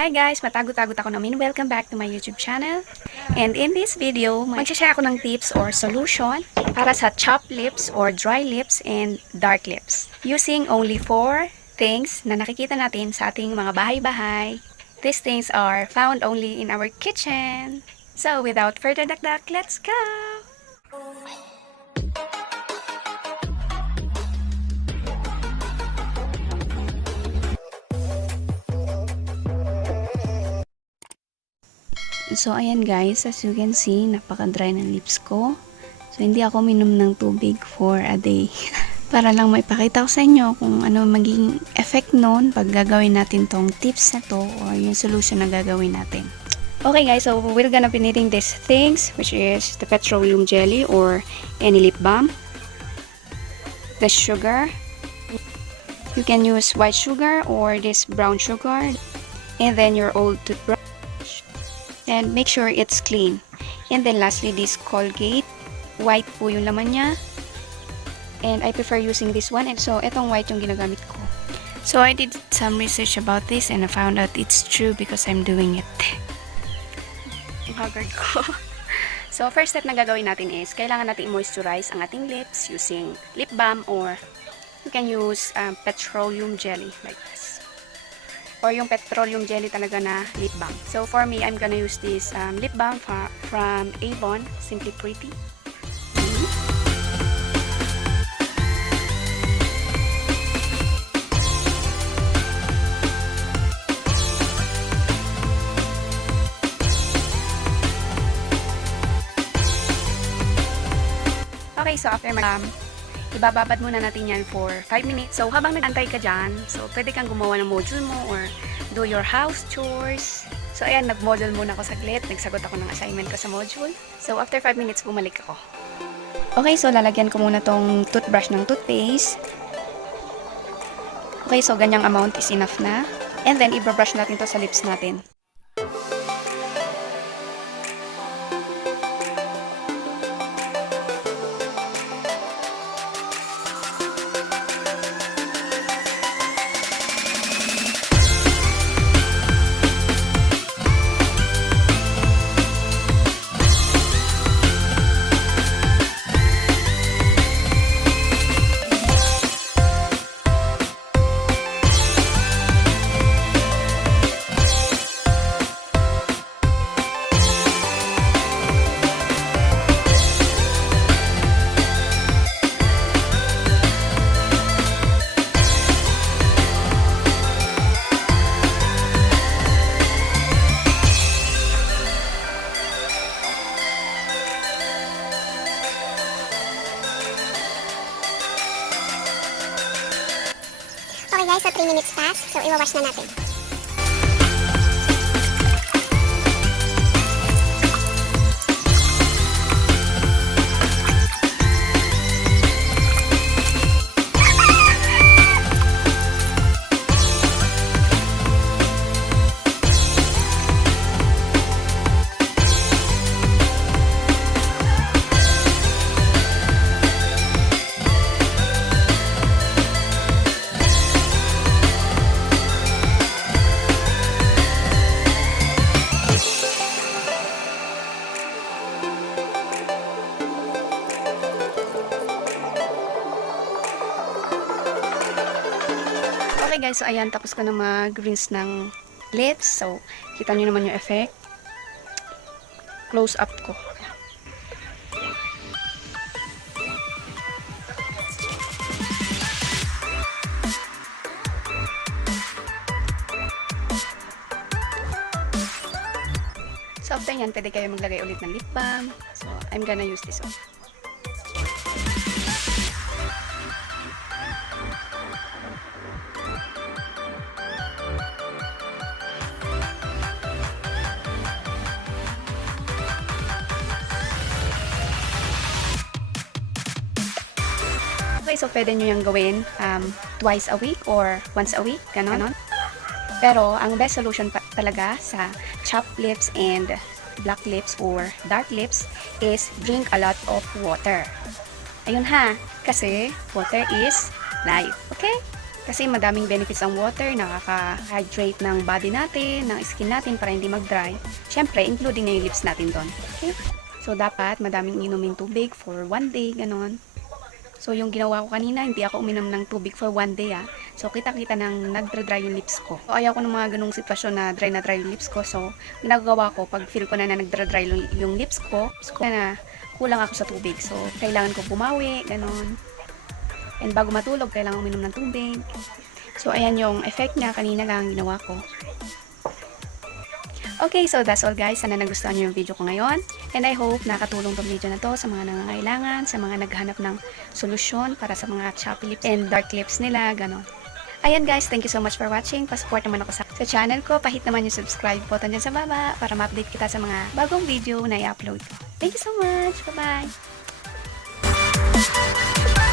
Hi guys! Matagot-tagot ako namin. Welcome back to my YouTube channel. And in this video, mag-share ako ng tips or solution para sa chapped lips or dry lips and dark lips. Using only 4 things na nakikita natin sa ating mga bahay-bahay. These things are found only in our kitchen. So without further dakdak, let's go! So, ayan guys, as you can see, napaka-dry ng lips ko. So, hindi ako minom ng tubig for a day. Para lang maipakita ko sa inyo kung ano magiging effect nun pag gagawin natin tong tips na to or yung solution na gagawin natin. Okay guys, so we're gonna be needing these things, which is the petroleum jelly or any lip balm. The sugar. You can use white sugar or this brown sugar. And then your old toothbrush. And make sure it's clean. And then lastly, this Colgate. White po yung laman niya. And I prefer using this one. And so, etong white yung ginagamit ko. So, I did some research about this and I found out it's true because I'm doing it. Ang haggard ko. So, first step na gagawin natin is, kailangan natin i-moisturize ang ating lips using lip balm or you can use petroleum jelly like this. Or yung petroleum jelly talaga na lip balm. So for me, I'm gonna use this lip balm from Avon, Simply Pretty. Okay, so after ibababad muna natin yan for 5 minutes. So, habang nag-antay ka dyan, so, pwede kang gumawa ng module mo or do your house chores. So, ayan, nag-module muna ako saglit. Nagsagot ako ng assignment ko sa module. So, after 5 minutes, bumalik ako. Okay, so, lalagyan ko muna tong toothbrush ng toothpaste. Okay, so, ganyang amount is enough na. And then, ibabrush natin to sa lips natin. Okay guys, so 3 minutes pass. So, iwawash na natin. Okay guys, so ayan, tapos ko na mag-rinse ng lips. So, kita nyo naman yung effect. Close up ko. So, after yan, pwede kayo maglagay ulit ng lip balm. So, I'm gonna use this one. Okay, so pwede nyo yung gawin twice a week or once a week, ganon. Pero, ang best solution talaga sa chapped lips and black lips or dark lips is drink a lot of water. Ayun ha, kasi water is life. Okay? Kasi madaming benefits ang water, nakaka-hydrate ng body natin, ng skin natin para hindi mag-dry. Syempre, including na yung lips natin doon. Okay? So, dapat madaming inumin tubig for 1 day, ganon. So, yung ginawa ko kanina, hindi ako uminom ng tubig for 1 day, ah. So, kita-kita nang nagdra-dry yung lips ko. So, ayaw ko ng mga ganung sitwasyon na dry yung lips ko. So, ginagawa ko, pag feel ko na nagdra-dry yung lips ko na kulang ako sa tubig. So, kailangan ko bumawi, ganon. And bago matulog, kailangan uminom ng tubig. So, ayan yung effect niya. Kanina lang ginawa ko. Okay, so that's all guys. Sana nagustuhan nyo yung video ko ngayon. And I hope nakatulong tong video na to sa mga nangangailangan, sa mga naghahanap ng solusyon para sa mga choppy lips and dark lips nila, ganon. Ayan guys, thank you so much for watching. Pa-support naman ako sa channel ko. Pahit naman yung subscribe button dyan sa baba para ma-update kita sa mga bagong video na i-upload ko. Thank you so much. Bye-bye!